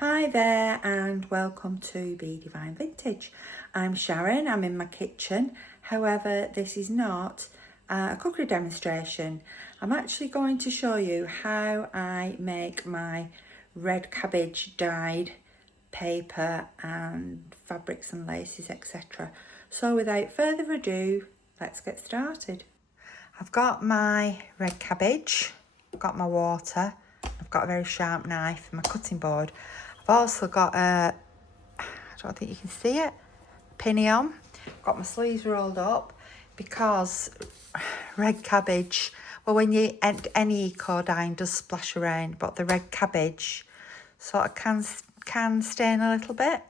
Hi there and welcome to Be Divine Vintage. I'm Sharon, I'm in my kitchen. However, this is not a cookery demonstration. I'm actually going to show you how I make my red cabbage dyed paper and fabrics and laces, etc. So without further ado, let's get started. I've got my red cabbage, I've got my water, I've got a very sharp knife and my cutting board. I've also got I don't think you can see it, pinny on. I've got my sleeves rolled up because red cabbage, well, when you any eco dyeing does splash around, but the red cabbage sort of can stain a little bit.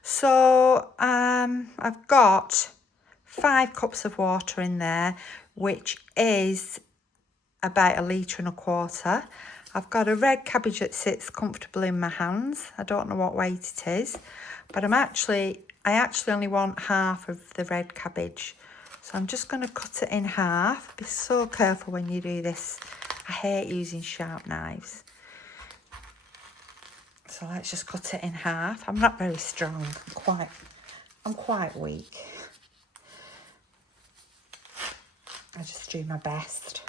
So I've got 5 cups of water in there, which is about 1.25 litres. I've got a red cabbage that sits comfortably in my hands. I don't know what weight it is, but I actually only want half of the red cabbage. So I'm just going to cut it in half. Be so careful when you do this. I hate using sharp knives. So let's just cut it in half. I'm not very strong. I'm quite weak. I just do my best.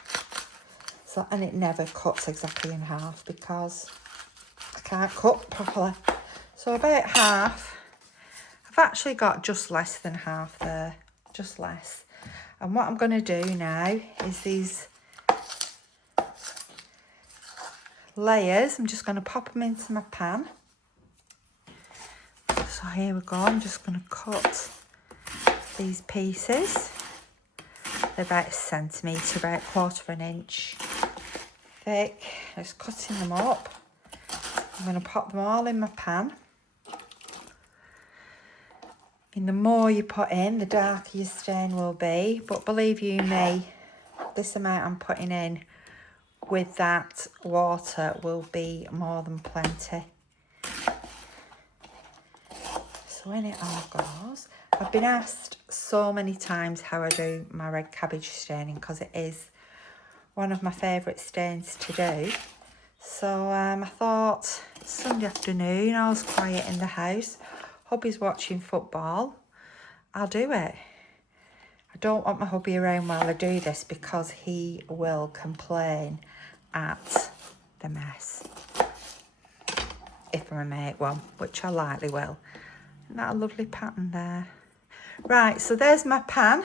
So, and it never cuts exactly in half because I can't cut properly. So about half. I've actually got just less than half there, just less. And what I'm going to do now is these layers, I'm just going to pop them into my pan. So here we go, I'm just going to cut these pieces. They're about 1 centimetre, about 1/4 inch thick. Just cutting them up. I'm going to pop them all in my pan. And the more you put in, the darker your stain will be. But believe you me, this amount I'm putting in with that water will be more than plenty. So in it all goes. I've been asked so many times how I do my red cabbage staining because it is one of my favourite stains to do. So I thought Sunday afternoon, I was quiet in the house. Hubby's watching football. I'll do it. I don't want my hubby around while I do this because he will complain at the mess. If I make one, which I likely will. Isn't that a lovely pattern there? Right, so there's my pan.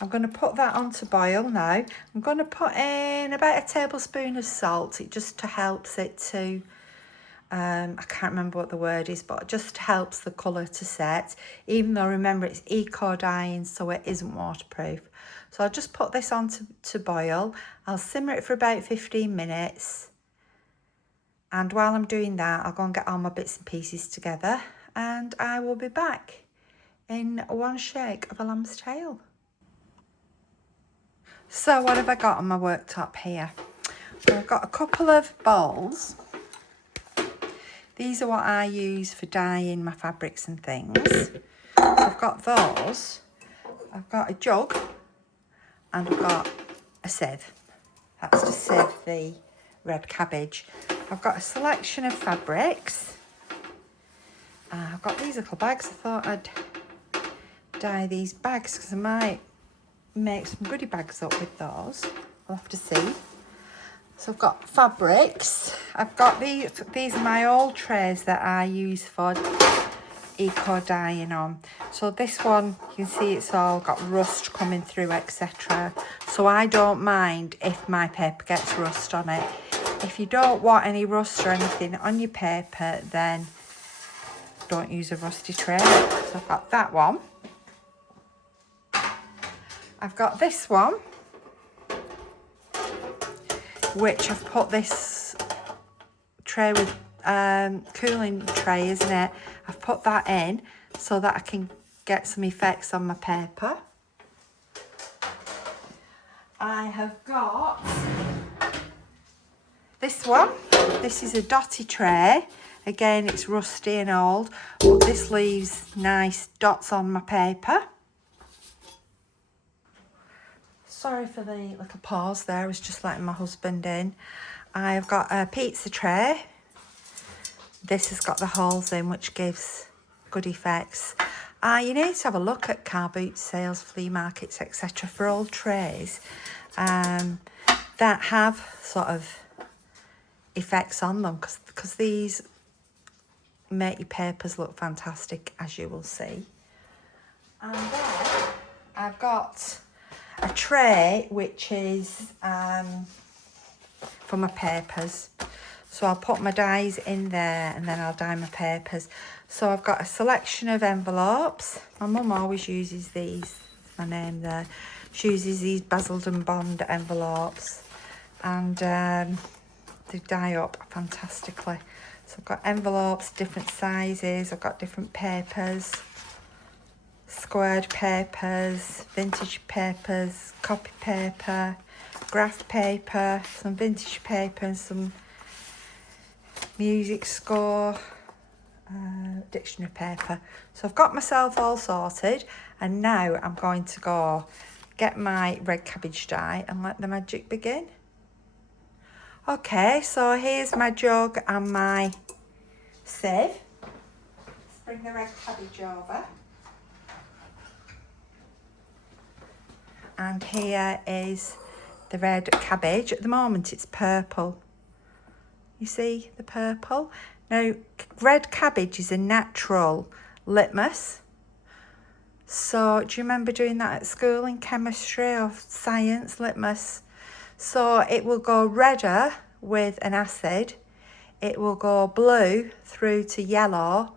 I'm going to put that on to boil now. I'm going to put in about 1 tablespoon of salt. It just helps it to, I can't remember what the word is, but it just helps the colour to set. Even though, remember, it's eco dyeing, so it isn't waterproof. So I'll just put this on to boil. I'll simmer it for about 15 minutes. And while I'm doing that, I'll go and get all my bits and pieces together. And I will be back in one shake of a lamb's tail. So what have I got on my worktop here? Well, I've got a couple of bowls. These are what I use for dyeing my fabrics and things. So I've got those. I've got a jug and I've got a sieve. That's to sieve the red cabbage. I've got a selection of fabrics. I've got these little bags. I thought I'd dye these bags because I might make some goodie bags up with those. I'll have to see. So I've got fabrics. I've got these are my old trays that I use for eco dyeing on. So this one, you can see it's all got rust coming through, etc. So I don't mind if my paper gets rust on it. If you don't want any rust or anything on your paper, then don't use a rusty tray. So I've got that one. I've got this one, which I've put this tray with cooling tray, isn't it? I've put that in so that I can get some effects on my paper. I have got this one. This is a dotty tray. Again, it's rusty and old, but this leaves nice dots on my paper. Sorry for the little pause there, I was just letting my husband in. I've got a pizza tray. this has got the holes in, which gives good effects. You need to have a look at car boot sales, flea markets, etc. for old trays that have sort of effects on them, because these make your papers look fantastic, as you will see. And then I've got a tray which is for my papers. So I'll put my dies in there and then I'll dye my papers. So I've got a selection of envelopes. My mum always uses these, my name there. She uses these Basildon Bond envelopes, and they dye up fantastically. So I've got envelopes, different sizes. I've got different papers, squared papers, vintage papers, copy paper, graph paper, some vintage paper and some music score, dictionary paper. So I've got myself all sorted, and now I'm going to go get my red cabbage dye and let the magic begin. Okay, so here's my jug and my sieve. Let's bring the red cabbage over. And here is the red cabbage. At the moment it's purple. You see the purple? Now, red cabbage is a natural litmus. So, do you remember doing that at school in chemistry or science, litmus? So, it will go redder with an acid. It will go blue through to yellow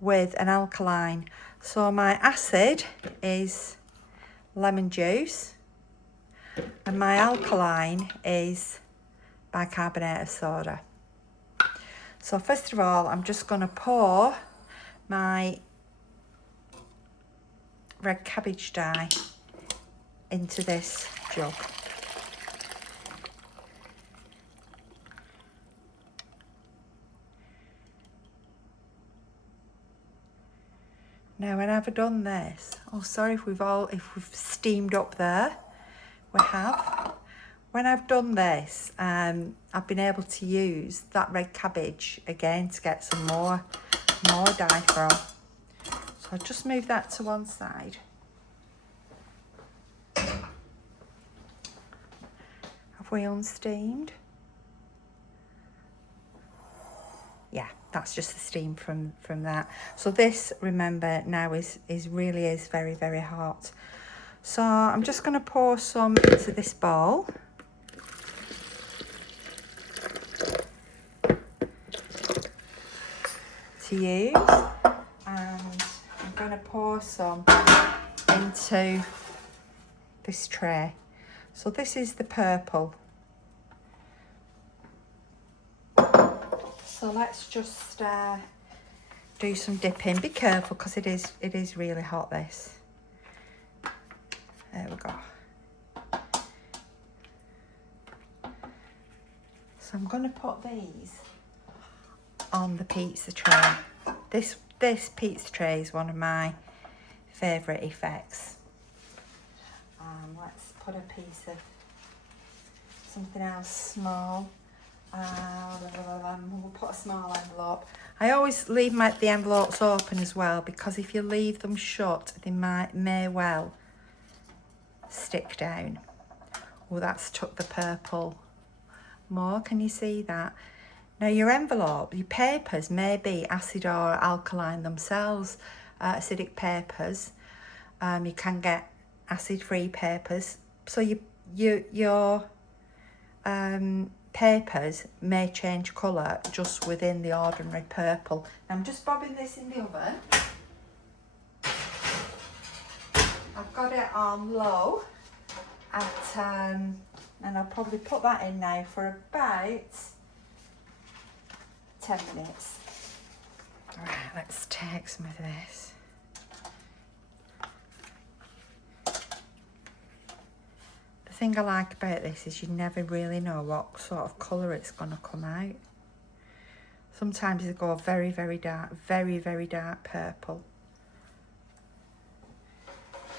with an alkaline. So, my acid is lemon juice, and my alkaline is bicarbonate of soda. So first of all, I'm just going to pour my red cabbage dye into this jug. Now, when I've done this, oh sorry if we've steamed up there, we have. When I've done this, I've been able to use that red cabbage again to get some more dye from. So I'll just move that to one side. Have we unsteamed? Yeah, that's just the steam from that. So this, remember, now is really very, very hot. So I'm just going to pour some into this bowl. To use, and I'm going to pour some into this tray. So this is the purple. So let's just do some dipping. Be careful because it is really hot, this. There we go. So I'm going to put these on the pizza tray. This pizza tray is one of my favourite effects. Let's put a piece of something else small. We'll put a small envelope. I always leave the envelopes open as well, because if you leave them shut, they may well stick down. Oh, that's took the purple more. Can you see that? Now, your envelope, your papers may be acid or alkaline themselves. Acidic papers, you can get acid-free papers. So your papers may change colour just within the ordinary purple. I'm just bobbing this in the oven. I've got it on low and I'll probably put that in now for about 10 minutes. All right, let's take some of this. The thing I like about this is you never really know what sort of colour it's going to come out. Sometimes they go very, very dark, very, very dark purple.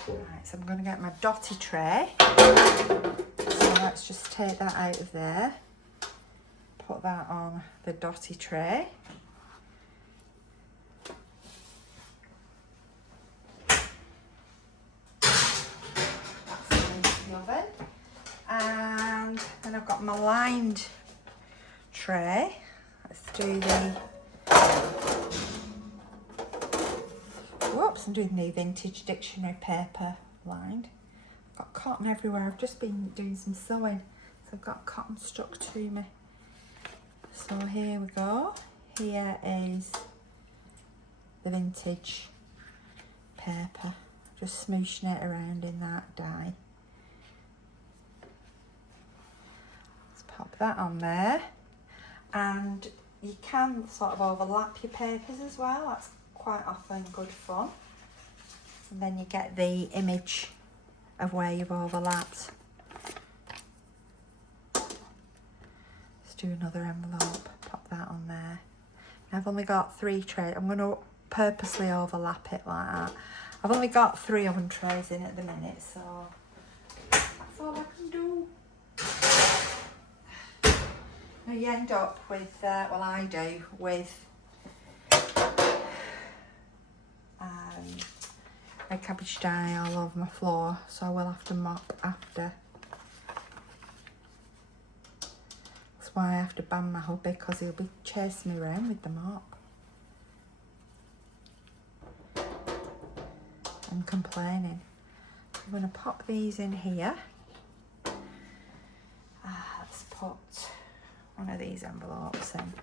Right, so I'm going to get my dotty tray. So let's just take that out of there. Put that on the dotty tray. my lined tray. Let's do the, whoops, I'm doing the vintage dictionary paper lined. I've got cotton everywhere. I've just been doing some sewing, so I've got cotton stuck to me. So here we go. Here is the vintage paper. Just smooshing it around in that dye. Let's pop that on there. And you can sort of overlap your papers as well. That's quite often good fun. And then you get the image of where you've overlapped. Let's do another envelope. Pop that on there. I've only got 3 trays. I'm going to purposely overlap it like that. I've only got 3 oven trays in at the minute, so that's all I can do. Now you end up with, well I do, with red cabbage dye all over my floor, so I will have to mop after. That's why I have to ban my hubby, because he'll be chasing me around with the mop and complaining. I'm going to pop these in here. Let's put one of these envelopes in.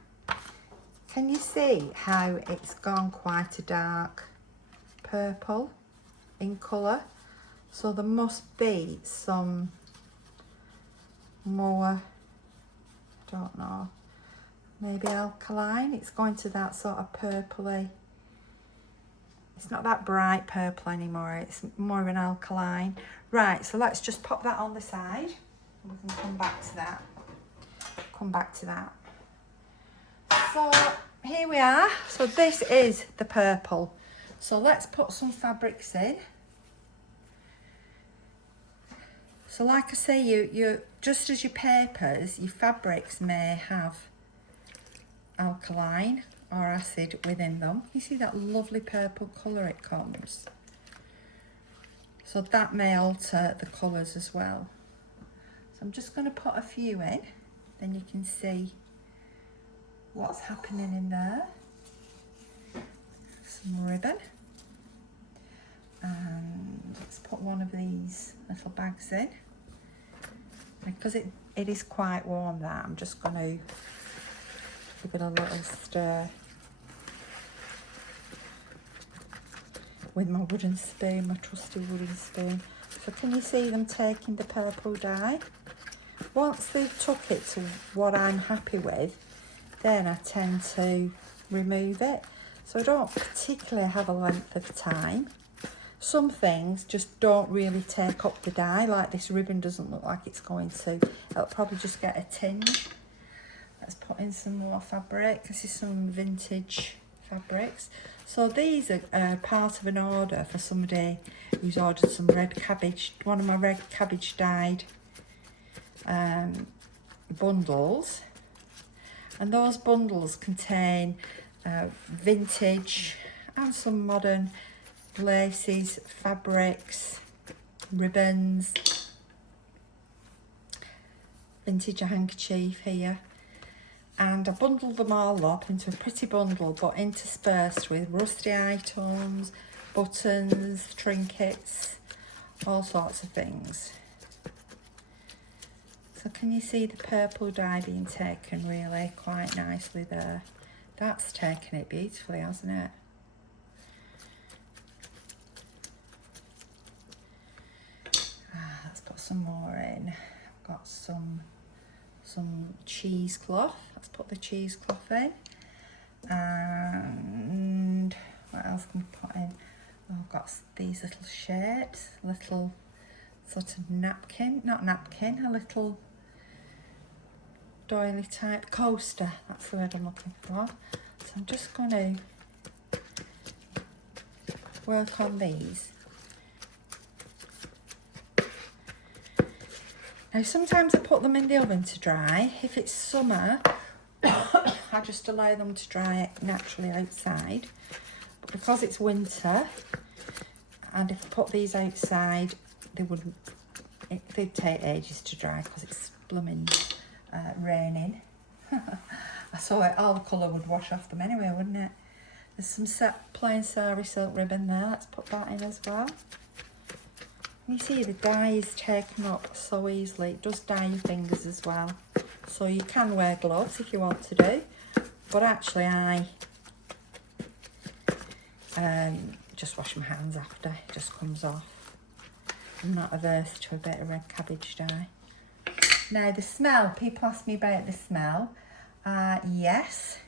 Can you see how it's gone quite a dark purple in colour? So there must be some more, don't know, maybe alkaline. It's going to that sort of purpley. It's not that bright purple anymore, it's more of an alkaline. Right, so let's just pop that on the side and we can come back to that. So here we are. So this is the purple. So let's put some fabrics in. So like I say, you just as your papers, your fabrics may have alkaline or acid within them. You see that lovely purple colour it comes. So that may alter the colours as well. So I'm just going to put a few in, then you can see what's happening in there. Some ribbon. And let's put one of these little bags in. Because it is quite warm, that I'm just going to give it a little stir with my wooden spoon, my trusty wooden spoon. So can you see them taking the purple dye? Once they've took it to what I'm happy with, then I tend to remove it. So I don't particularly have a length of time. Some things just don't really take up the dye, like this ribbon doesn't look like it's going to. It'll probably just get a tinge. Let's put in some more fabric. This is some vintage fabrics. So these are part of an order for somebody who's ordered some red cabbage, one of my red cabbage dyed bundles. And those bundles contain vintage and some modern laces, fabrics, ribbons, vintage handkerchief here. And I bundled them all up into a pretty bundle, but interspersed with rusty items, buttons, trinkets, all sorts of things. So can you see the purple dye being taken really quite nicely there? That's taken it beautifully, hasn't it? Let's put some more in. I've got some cheesecloth. Let's put the cheesecloth in. And what else can we put in? Oh, I've got these little shapes, little sort of napkin, not napkin, a little doily type coaster. That's the word I'm looking for. So I'm just going to work on these. Now sometimes I put them in the oven to dry. If it's summer, I just allow them to dry naturally outside. But because it's winter, and if I put these outside, they'd take ages to dry because it's blooming raining. I saw it, all the colour would wash off them anyway, wouldn't it? There's some plain sari silk ribbon there, let's put that in as well. You see the dye is taken up so easily, it does dye your fingers as well. So you can wear gloves if you want to do, but actually I just wash my hands after, it just comes off. I'm not averse to a bit of red cabbage dye. Now the smell, people ask me about the smell. Yes,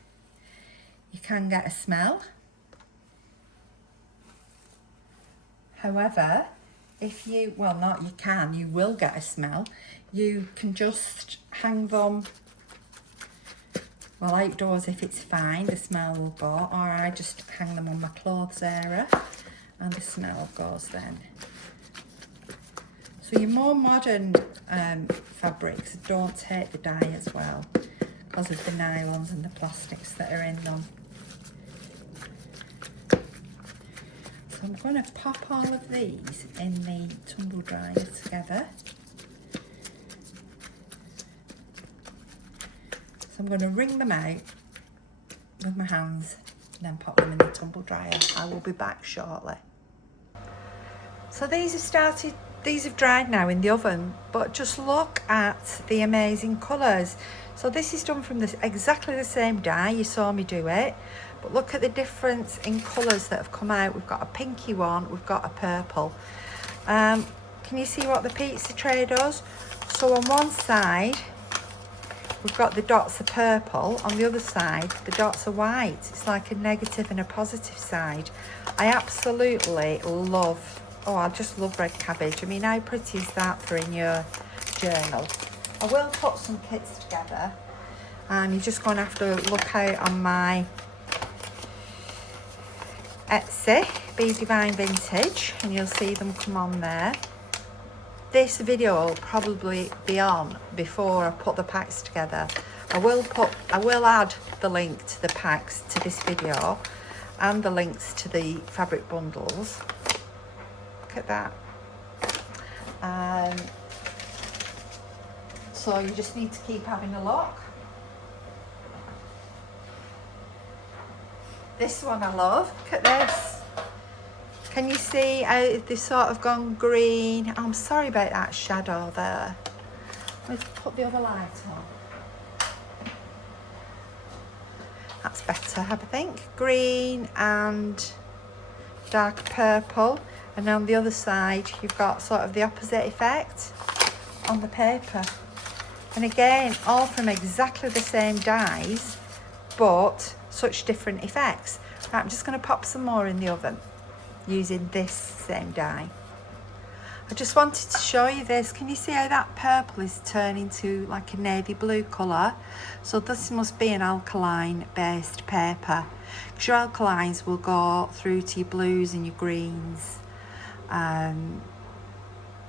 you can get a smell. However, if you, well not you can, you will get a smell. You can just hang them, well outdoors if it's fine, the smell will go, or I just hang them on my clothes area and the smell goes then. So your more modern fabrics don't take the dye as well because of the nylons and the plastics that are in them. So I'm going to pop all of these in the tumble dryer together. So I'm going to wring them out with my hands and then pop them in the tumble dryer. I will be back shortly. So these have dried now in the oven, but just look at the amazing colours. So this is done from exactly the same dye, you saw me do it, but look at the difference in colours that have come out. We've got a pinky one, we've got a purple. Can you see what the pizza tray does? So on one side, we've got the dots are purple, on the other side, the dots are white. It's like a negative and a positive side. I absolutely love, oh, I just love red cabbage. I mean, how pretty is that for in your journal? I will put some kits together and you're just going to have to look out on my Etsy, Be Divine Vintage, and you'll see them come on there. This video will probably be on before I put the packs together. I will add the link to the packs to this video and the links to the fabric bundles. Look at that. So you just need to keep having a look. This one I love. Look at this. Can you see how they've sort of gone green? I'm sorry about that shadow there. Let's put the other light on. That's better, I think. Green and dark purple. And on the other side, you've got sort of the opposite effect on the paper. And again, all from exactly the same dyes, but such different effects. Right, I'm just going to pop some more in the oven using this same dye. I just wanted to show you this. Can you see how that purple is turning to like a navy blue colour? So this must be an alkaline based paper, because your alkalines will go through to your blues and your greens, like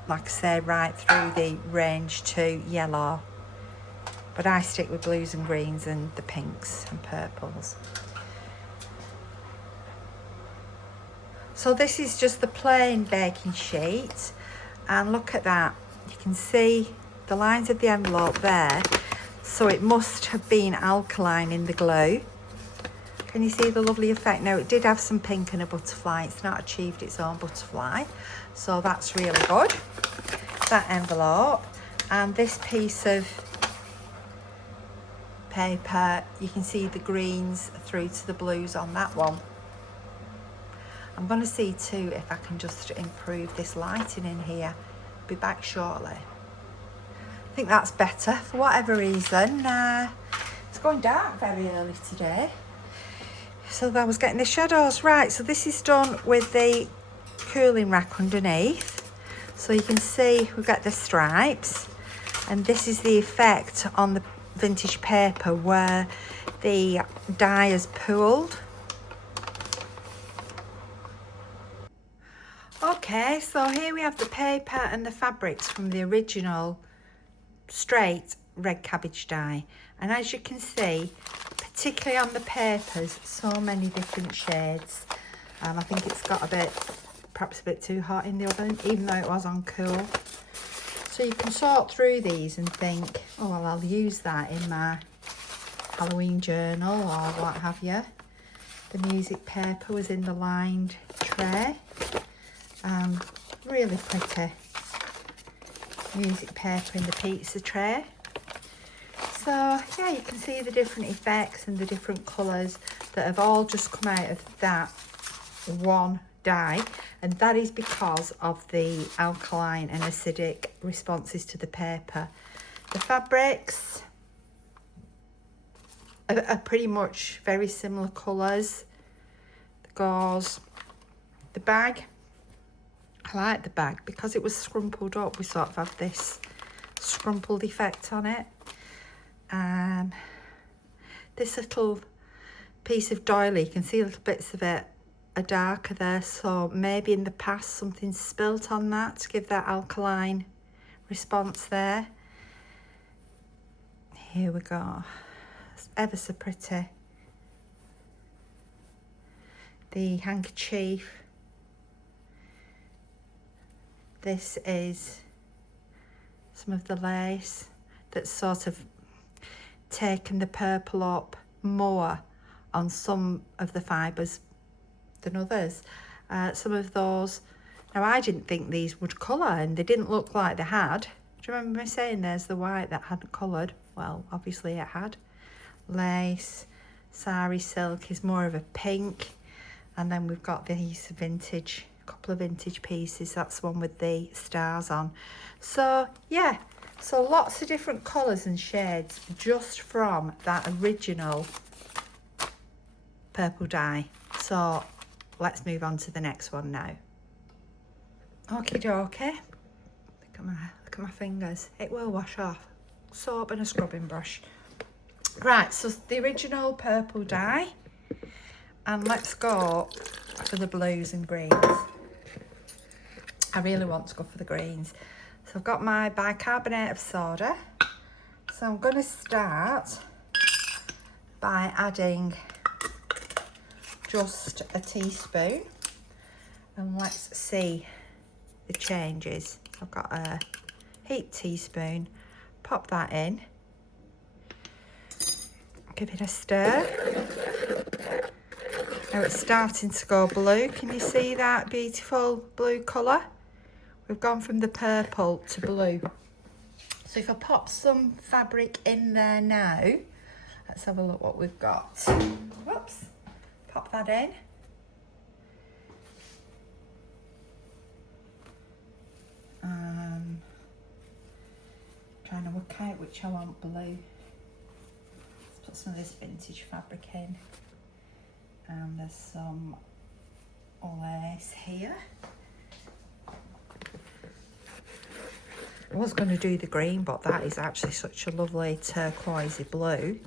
I say, right through the range to yellow, but I stick with blues and greens and the pinks and purples. So this is just the plain baking sheet, and look at that, you can see the lines of the envelope there, so it must have been alkaline in the glue. Can you see the lovely effect? Now it did have some pink and a butterfly, it's not achieved its own butterfly, so that's really good. That envelope and this piece of paper, you can see the greens through to the blues on that one. I'm going to see too if I can just improve this lighting in here. Be back shortly. I think that's better for whatever reason. It's going dark very early today, so that was getting the shadows. Right, so this is done with the cooling rack underneath, so you can see we've got the stripes, and this is the effect on the vintage paper where the dye has pooled. Okay, so here we have the paper and the fabrics from the original straight red cabbage dye, and as you can see, particularly on the papers, so many different shades. I think it's got perhaps a bit too hot in the oven, even though it was on cool. So you can sort through these and think, oh, well, I'll use that in my Halloween journal or what have you. The music paper was in the lined tray. Really pretty music paper in the pizza tray. So yeah, you can see the different effects and the different colours that have all just come out of that one die, and that is because of the alkaline and acidic responses to the paper. The fabrics are pretty much very similar colours. The gauze, the bag, I like the bag because it was scrumpled up. We sort of have this scrumpled effect on it. This little piece of doily, you can see little bits of it are darker there, so maybe in the past something's spilt on that to give that alkaline response there. Here we go. It's ever so pretty. The handkerchief. This is some of the lace that's sort of taken the purple up more on some of the fibres than others. Some of those, now I didn't think these would colour and they didn't look like they had. Do you remember me saying there's the white that hadn't coloured? Well, obviously it had. Lace, sari silk is more of a pink, and then we've got these vintage, couple of vintage pieces. That's the one with the stars on. So yeah, so lots of different colours and shades just from that original purple dye. So let's move on to the next one now. Okie dokie. Look at my fingers. It will wash off. Soap and a scrubbing brush. Right, so the original purple dye, and let's go for the blues and greens. I really want to go for the greens. So I've got my bicarbonate of soda. So I'm going to start by adding just a teaspoon, and let's see the changes. I've got a heaped teaspoon, pop that in, give it a stir. Now it's starting to go blue. Can you see that beautiful blue colour? We've gone from the purple to blue. So if I pop some fabric in there now, let's have a look what we've got. Whoops, pop that in. Trying to work out which I want blue. Let's put some of this vintage fabric in. And there's some lace here. I was going to do the green, but that is actually such a lovely turquoisey blue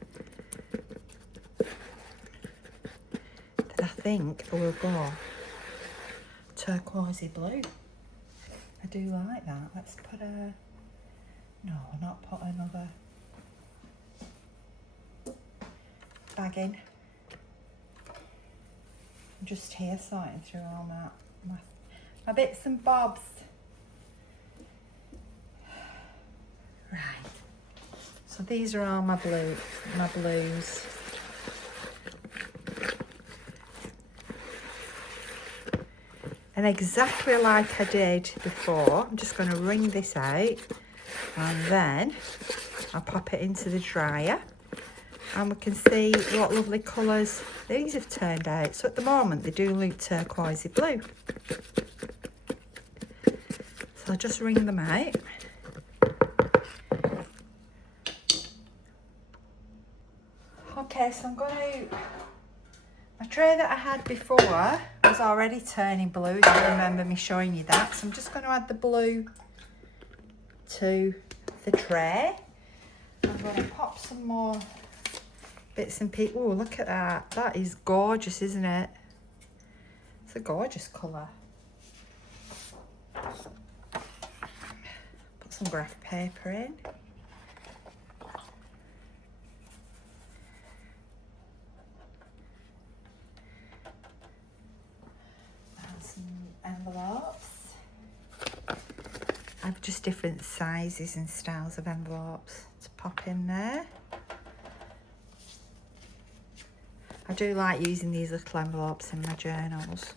that I think I will go turquoisey blue. I do like that. Let's put a... No, not put another bag in. I'm just here sorting through all my bits and bobs. Right, so these are all my blues. And exactly like I did before, I'm just going to wring this out and then I'll pop it into the dryer, and we can see what lovely colours these have turned out. So at the moment they do look turquoisey blue. So I'll just wring them out. Okay, so I'm going to... My tray that I had before was already turning blue. Do you remember me showing you that? So I'm just going to add the blue to the tray. I'm going to pop some more bits and pieces. Oh, look at that. That is gorgeous, isn't it? It's a gorgeous colour. Put some graph paper in. Envelopes. I've just different sizes and styles of envelopes to pop in there. I do like using these little envelopes in my journals.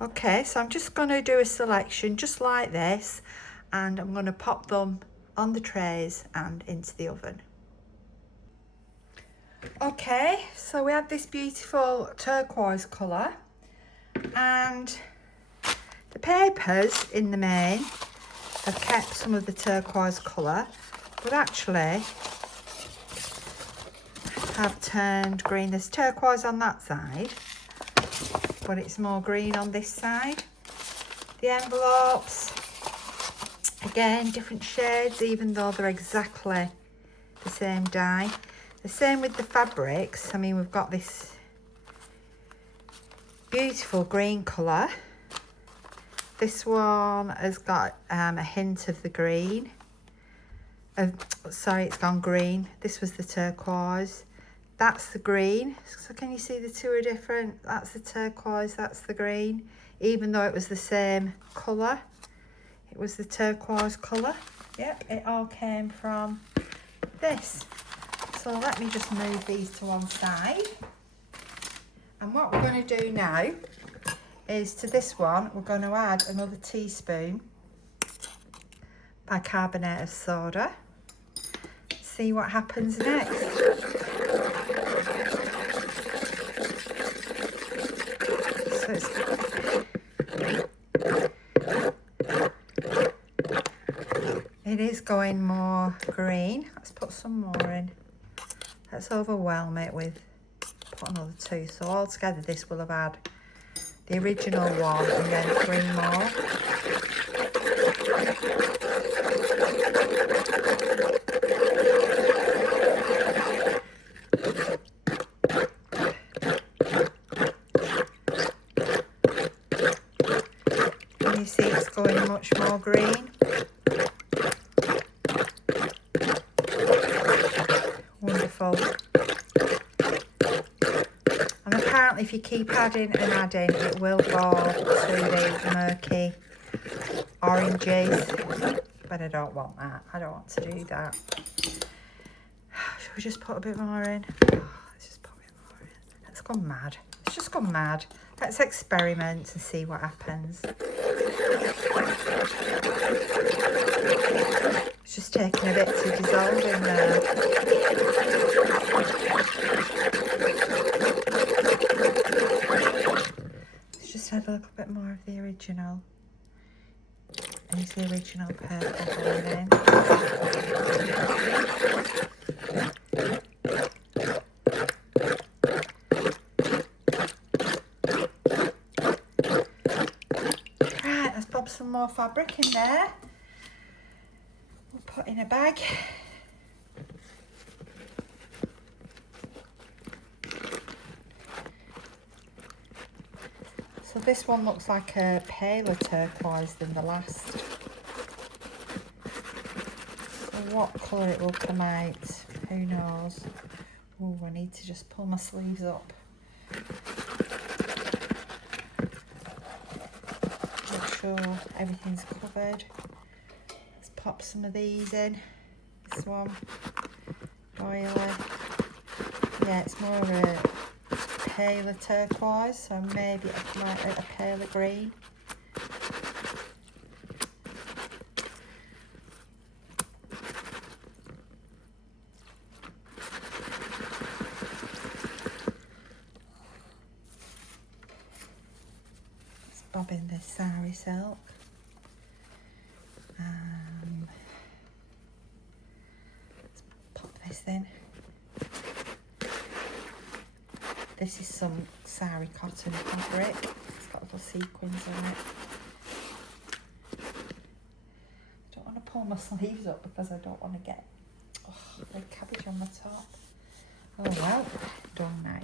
Okay, so I'm just going to do a selection just like this, and I'm going to pop them on the trays and into the oven. Okay, so we have this beautiful turquoise colour, and the papers in the main have kept some of the turquoise colour, but actually have turned green. There's turquoise on that side, but it's more green on this side. The envelopes, again, different shades, even though they're exactly the same dye. The same with the fabrics. I mean, we've got this beautiful green colour. This one has got a hint of the green. Sorry, it's gone green. This was the turquoise. That's the green. So can you see the two are different? That's the turquoise, that's the green. Even though it was the same colour, it was the turquoise colour. Yep, it all came from this. So let me just move these to one side. And what we're going to do now is to this one, we're going to add another teaspoon bicarbonate of soda. See what happens next. So it is going more green. Let's put some more in. Let's overwhelm it with, put another 2. So altogether this will have had the original 1 and then 3 more. And you see it's going much more green. Wonderful. And apparently if you keep adding and adding, it will go to the murky oranges. But I don't want that. I don't want to do that. Should we just put a bit more in? Let's just put a bit more in. Let's go mad. Let's just go mad. Let's experiment and see what happens. It's just taking a bit to dissolve in there. Let's just have a little bit more of the original. There's the original purple going in. Right, let's pop some more fabric in there. We'll put in a bag. So this one looks like a paler turquoise than the last. So what colour it will come out, who knows. Oh, I need to just pull my sleeves up. Make sure everything's covered. Let's pop some of these in. This one, oily. Yeah, it's more of a paler turquoise, so maybe a paler green. Let's bob in this sari silk. Let's pop this in. This is some sari cotton fabric. It's got little sequins on it. I don't want to pull my sleeves up because I don't want to get the cabbage on the top. Oh well, done now.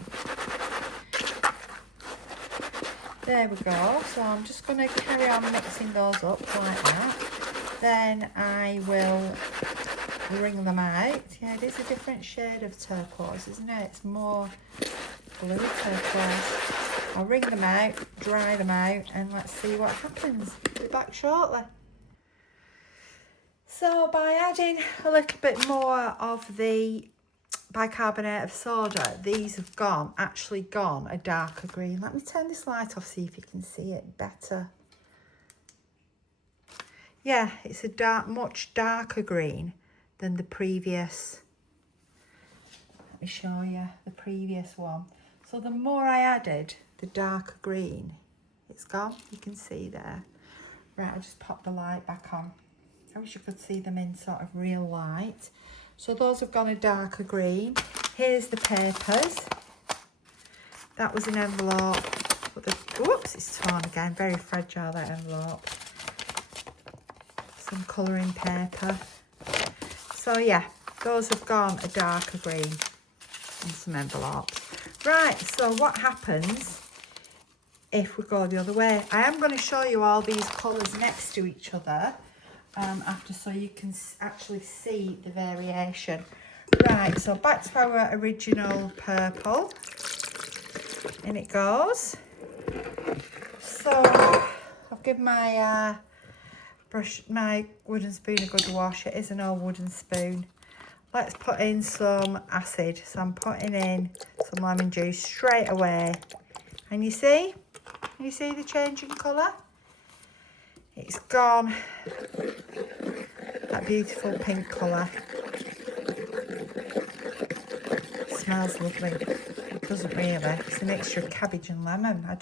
There we go. So I'm just going to carry on mixing those up like that. Then I will wring them out. Yeah, it is a different shade of turquoise, isn't it? It's more blue turquoise. I'll wring them out, dry them out, and let's see what happens. Be back shortly. So by adding a little bit more of the bicarbonate of soda, these have actually gone a darker green. Let me turn this light off, see if you can see it better. Yeah, it's a much darker green than the previous. Let me show you the previous one. So the more I added, the darker green it's gone. You can see there. Right, I'll just pop the light back on. I wish you could see them in sort of real light. So those have gone a darker green. Here's the papers. That was an envelope. Whoops, it's torn again. Very fragile, that envelope. Some colouring paper. So yeah, those have gone a darker green in some envelopes. Right, so what happens if we go the other way? I am going to show you all these colours next to each other after, so you can actually see the variation. Right, so back to our original purple. In it goes. So I've given my my wooden spoon a good wash. It is an old wooden spoon. Let's put in some acid. So I'm putting in some lemon juice straight away. And you see the change in colour? It's gone that beautiful pink colour. Smells lovely. It doesn't really. It's a mixture of cabbage and lemon. I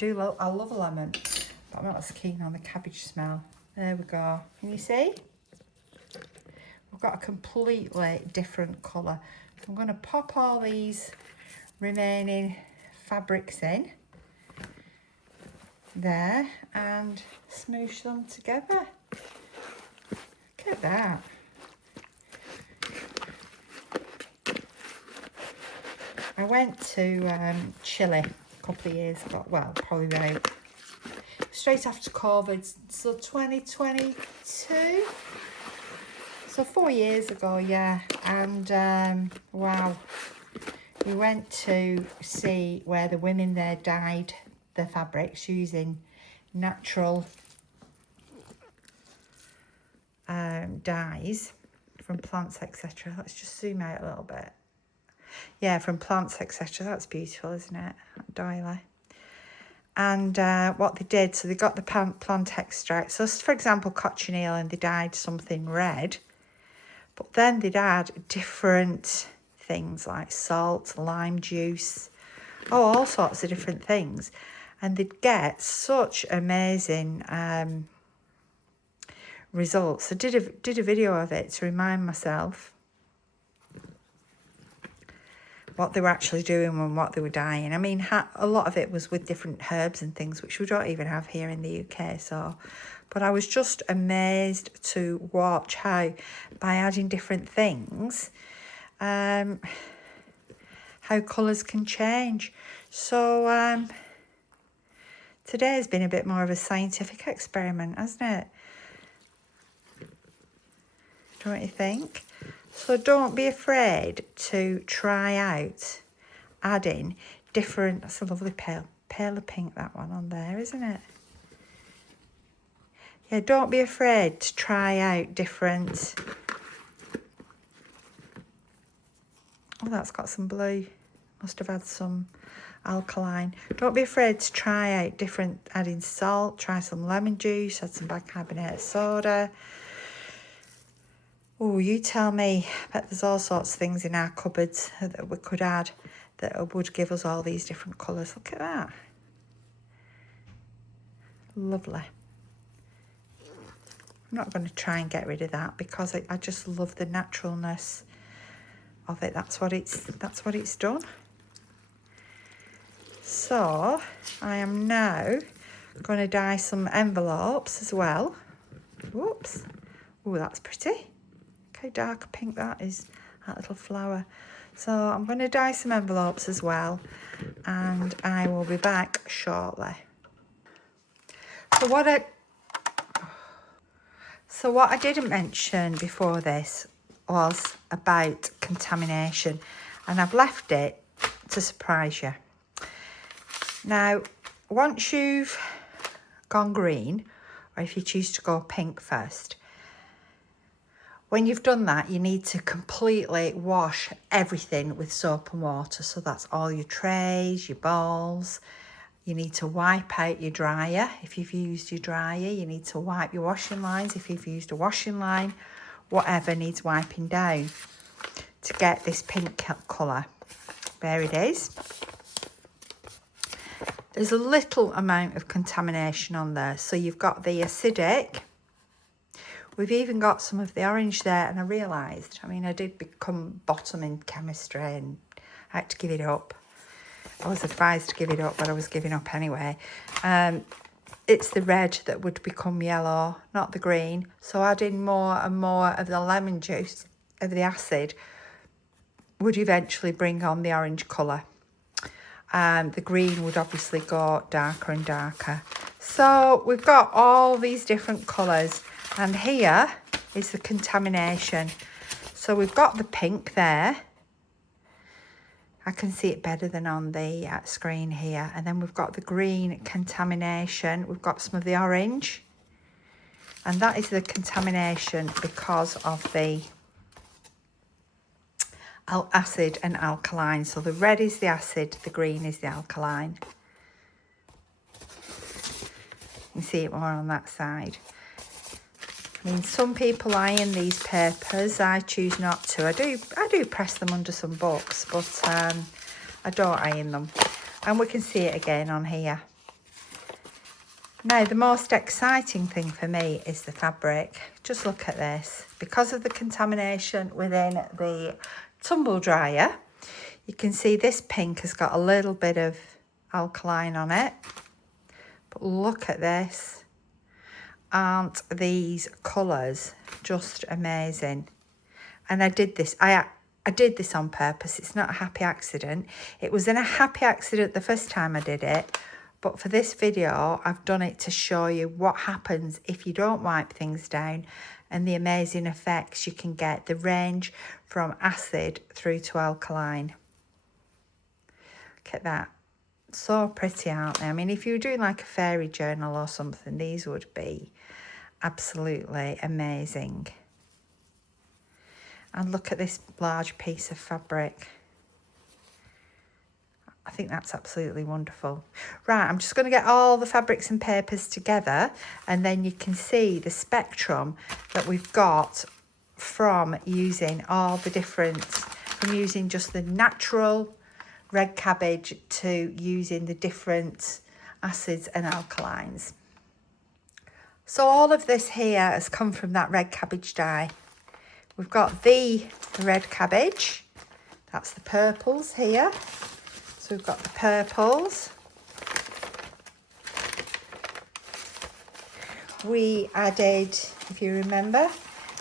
love a lemon, but I'm not as keen on the cabbage smell. There we go. Can you see? We've got a completely different colour. So I'm going to pop all these remaining fabrics in there and smoosh them together. Look at that. I went to Chile a couple of years ago, well, probably about straight after COVID, so 2022, so 4 years ago, yeah. And wow, we went to see where the women there dyed their fabrics using natural dyes from plants, etc. Let's just zoom out a little bit. Yeah, from plants, etc. That's beautiful, isn't it? That doily. And what they did, so they got the plant extract. So, for example, cochineal, and they dyed something red. But then they'd add different things like salt, lime juice, all sorts of different things. And they'd get such amazing results. I did a video of it to remind myself what they were actually doing and what they were dyeing. I mean, a lot of it was with different herbs and things, which we don't even have here in the UK. So, but I was just amazed to watch how, by adding different things, how colours can change. So today has been a bit more of a scientific experiment, hasn't it? Don't you think? So don't be afraid to try out adding different. That's a lovely paler pink, that one on there, isn't it? Yeah, don't be afraid to try out different. Oh, that's got some blue. Must have had some alkaline. Don't be afraid to try out different, adding salt, try some lemon juice, add some bicarbonate of soda. Oh, you tell me. I bet there's all sorts of things in our cupboards that we could add that would give us all these different colours. Look at that. Lovely. I'm not going to try and get rid of that because I just love the naturalness of it. That's what it's done. So I am now going to dye some envelopes as well. Whoops. Oh, that's pretty. How dark pink that is, that little flower. So I'm going to dye some envelopes as well, and I will be back shortly. So what I didn't mention before this was about contamination, and I've left it to surprise you. Now, once you've gone green, or if you choose to go pink first, when you've done that, you need to completely wash everything with soap and water. So that's all your trays, your bowls. You need to wipe out your dryer. If you've used your dryer, you need to wipe your washing lines. If you've used a washing line, whatever needs wiping down to get this pink colour. There it is. There's a little amount of contamination on there. So you've got the acidic. We've even got some of the orange there, and I realised, I mean, I did become bottom in chemistry and I had to give it up. I was advised to give it up, but I was giving up anyway. It's the red that would become yellow, not the green. So adding more and more of the lemon juice, of the acid, would eventually bring on the orange colour. The green would obviously go darker and darker. So we've got all these different colours, and here is the contamination. So we've got the pink there. I can see it better than on the screen here. And then we've got the green contamination. We've got some of the orange. And that is the contamination because of the acid and alkaline. So the red is the acid, the green is the alkaline. You can see it more on that side. I mean, some people iron these papers. I choose not to. I do press them under some books, but I don't iron them. And we can see it again on here. Now, the most exciting thing for me is the fabric. Just look at this. Because of the contamination within the tumble dryer, you can see this pink has got a little bit of alkaline on it. But look at this. Aren't these colours just amazing? And I did this. I did this on purpose. It's not a happy accident. It was in a happy accident the first time I did it. But for this video, I've done it to show you what happens if you don't wipe things down and the amazing effects you can get. The range from acid through to alkaline. Look at that. So pretty, aren't they? I mean, if you were doing like a fairy journal or something, these would be absolutely amazing. And look at this large piece of fabric. I think that's absolutely wonderful. Right, I'm just going to get all the fabrics and papers together, and then you can see the spectrum that we've got from using all the different, from using just the natural red cabbage to using the different acids and alkalines. So all of this here has come from that red cabbage dye. We've got the red cabbage. That's the purples here. So we've got the purples. We added, if you remember,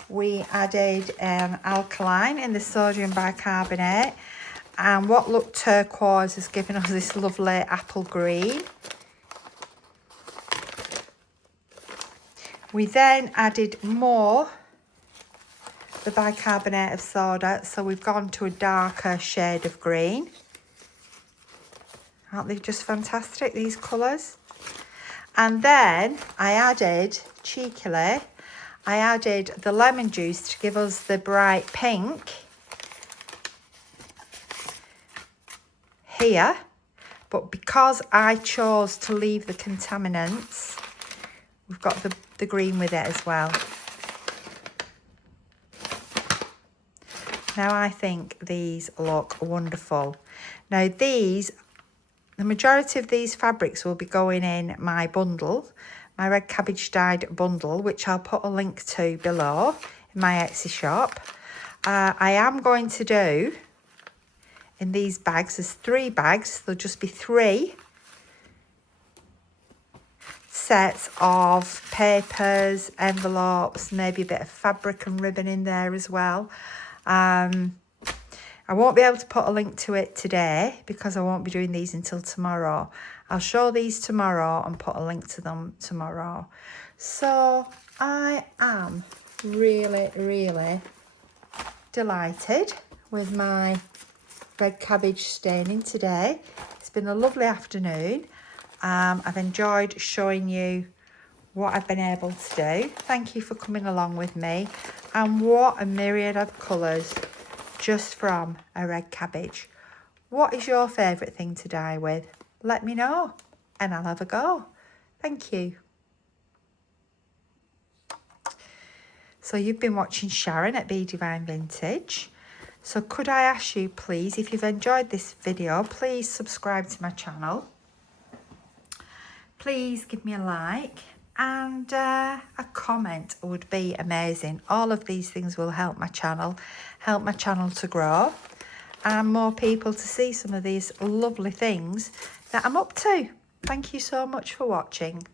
we added alkaline in the sodium bicarbonate. And what looked turquoise has given us this lovely apple green. We then added more the bicarbonate of soda, so we've gone to a darker shade of green. Aren't they just fantastic, these colours? And then I added, cheekily, I added the lemon juice to give us the bright pink here. But because I chose to leave the contaminants, we've got the green with it as well. Now I think these look wonderful. Now these, the majority of these fabrics will be going in my bundle, my red cabbage dyed bundle, which I'll put a link to below in my Etsy shop. I am going to do, in these bags, there's 3 bags, there'll just be 3 sets of papers, envelopes, maybe a bit of fabric and ribbon in there as well. I won't be able to put a link to it today because I won't be doing these until tomorrow. I'll show these tomorrow and put a link to them tomorrow. So I am really, really delighted with my red cabbage staining today. It's been a lovely afternoon. I've enjoyed showing you what I've been able to do. Thank you for coming along with me. And what a myriad of colours just from a red cabbage. What is your favourite thing to dye with? Let me know and I'll have a go. Thank you. So you've been watching Sharon at Be Divine Vintage. So could I ask you please, if you've enjoyed this video, please subscribe to my channel. Please give me a like and a comment would be amazing. All of these things will help my channel to grow and more people to see some of these lovely things that I'm up to. Thank you so much for watching.